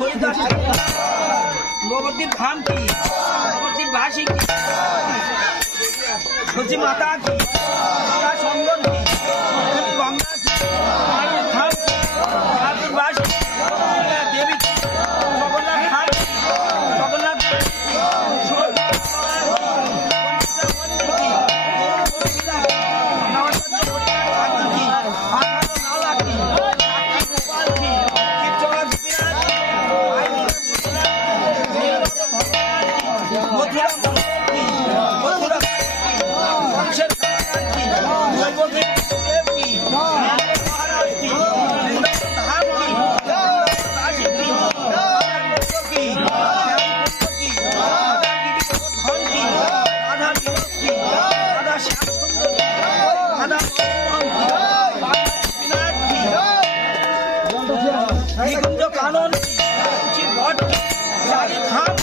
হরিদাস গোবর্ধন ধাম কি গোবর্ধন ভাসি কি সচি মাতা কি সঙ্গন কি গঙ্গা কি মায়ের ধাম ঠাকুর ভাসি দেবী কি জগন্নাথ ধাম জগন্নাথ নিকুঞ্জ কানন ভট চারি ধাম